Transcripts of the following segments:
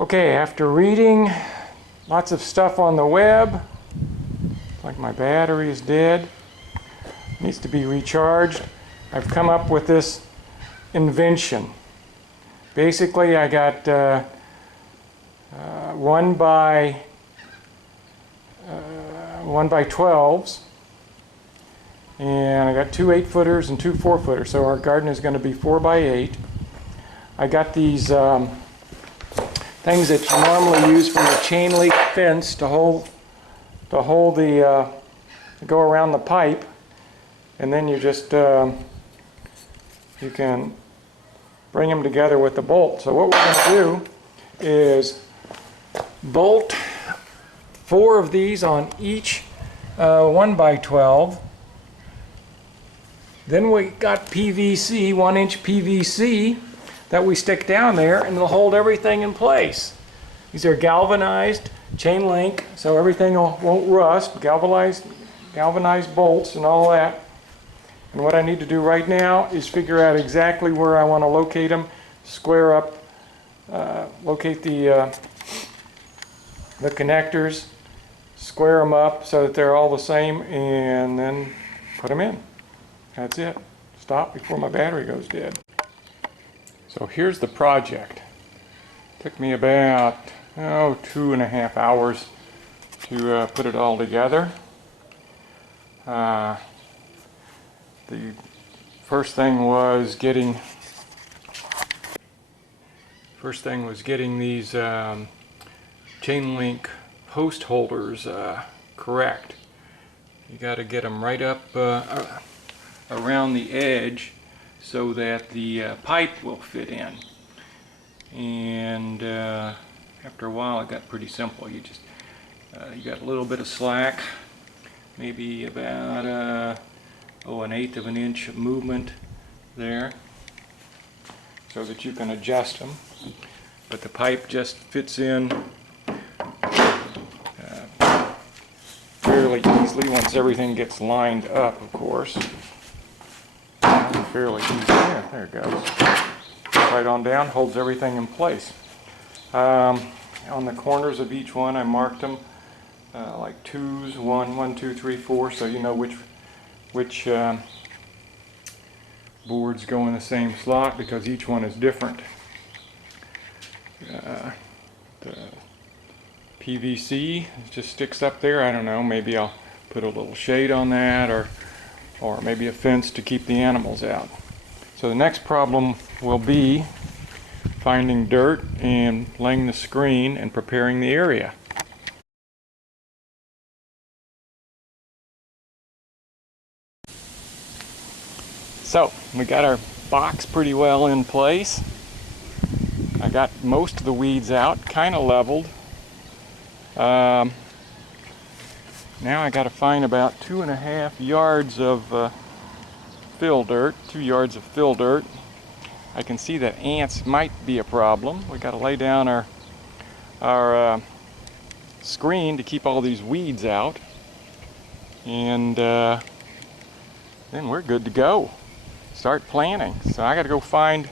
Okay, after reading lots of stuff on the web, like my battery is dead, needs to be recharged, I've come up with this invention. Basically, I got 1 by 12s, and I got 2 8-footers and 2 4-footers, so our garden is going to be 4 by 8. I got these things that you normally use for your chain link fence to hold the go around the pipe, and then you just you can bring them together with the bolt. So what we're going to do is bolt 4 of these on each 1 by 12. Then we got PVC, 1-inch PVC that we stick down there, and it'll hold everything in place. These are galvanized chain link, so everything won't rust, galvanized bolts and all that. And what I need to do right now is figure out exactly where I want to locate them, square up, locate the connectors, square them up so that they're all the same, and then put them in. That's it. Stop before my battery goes dead. So here's the project. Took me about 2.5 hours to put it all together. The first thing was getting these chain link post holders correct. You got to get them right up around the edge so that the pipe will fit in. And after a while it got pretty simple. You just you got a little bit of slack, maybe about 1/8 of an inch of movement there, so that you can adjust them. But the pipe just fits in fairly easily once everything gets lined up, of course. Fairly easy. Yeah, there it goes. Right on down, holds everything in place. On the corners of each one, I marked them like 2s, 1, 2, 3, 4, so you know which boards go in the same slot, because each one is different. The PVC just sticks up there. I don't know, maybe I'll put a little shade on that, or maybe a fence to keep the animals out. So the next problem will be finding dirt and laying the screen and preparing the area. So we got our box pretty well in place. I got most of the weeds out, kind of leveled. Now I got to find about 2.5 yards of fill dirt, 2 yards of fill dirt. I can see that ants might be a problem. We got to lay down our screen to keep all these weeds out, and then we're good to go. Start planting. So I got to go find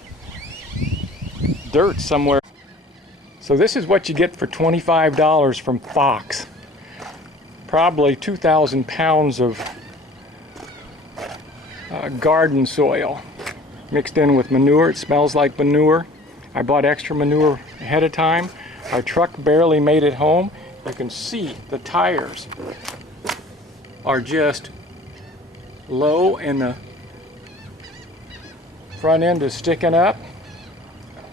dirt somewhere. So this is what you get for $25 from Fox. Probably 2,000 pounds of garden soil mixed in with manure. It smells like manure. I bought extra manure ahead of time. Our truck barely made it home. You can see the tires are just low and the front end is sticking up.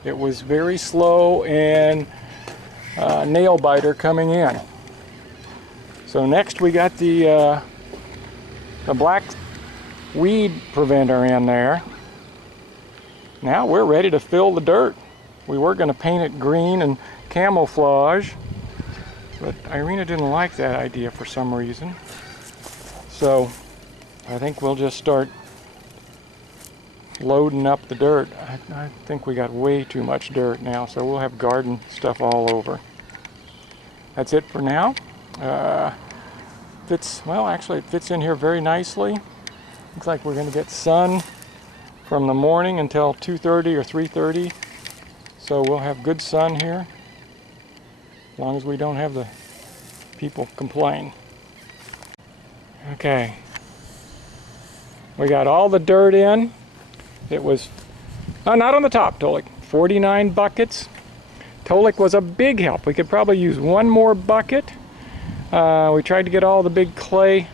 It was very slow and nail biter coming in. So next we got the black weed preventer in there. Now we're ready to fill the dirt. We were going to paint it green and camouflage, but Irina didn't like that idea for some reason. So I think we'll just start loading up the dirt. I think we got way too much dirt now, so we'll have garden stuff all over. That's it for now. Actually it fits in here very nicely. Looks like we're going to get sun from the morning until 2:30 or 3:30, so we'll have good sun here. as long as we don't have the people complain. Okay, we got all the dirt in. It was, not on the top, Tolik, 49 buckets. Tolik was a big help. We could probably use one more bucket. We tried to get all the big clay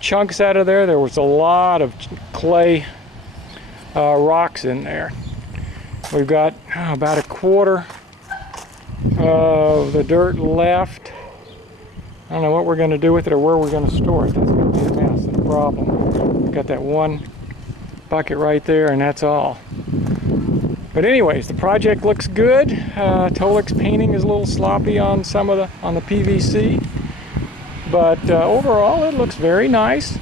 chunks out of there. There was a lot of clay rocks in there. We've got about a quarter of the dirt left. I don't know what we're going to do with it or where we're going to store it. That's going to be a mess and a problem. We've got that one bucket right there, and that's all. But anyways, the project looks good. Tolik's painting is a little sloppy on some of the PVC, but overall it looks very nice.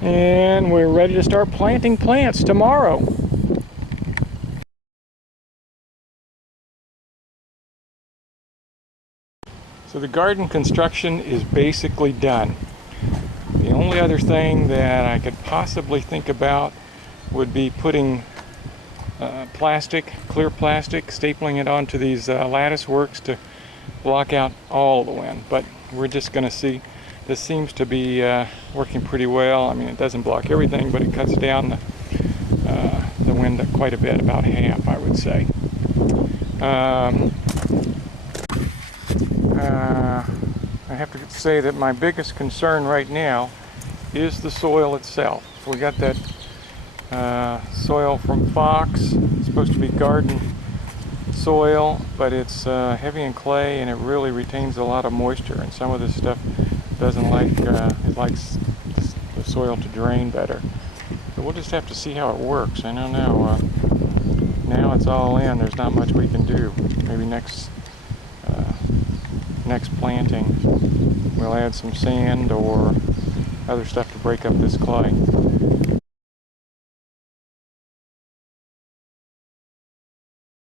And we're ready to start planting plants tomorrow. So the garden construction is basically done. The only other thing that I could possibly think about would be putting plastic, clear plastic, stapling it onto these lattice works to block out all of the wind. But we're just going to see. This seems to be working pretty well. I mean, it doesn't block everything, but it cuts down the wind quite a bit, about half, I would say. I have to say that my biggest concern right now is the soil itself. So we got that soil from Fox. It's supposed to be garden soil, but it's heavy in clay and it really retains a lot of moisture, and some of this stuff doesn't like, it likes the soil to drain better. So we'll just have to see how it works. I don't know, now it's all in, there's not much we can do. Maybe next planting we'll add some sand or other stuff to break up this clay.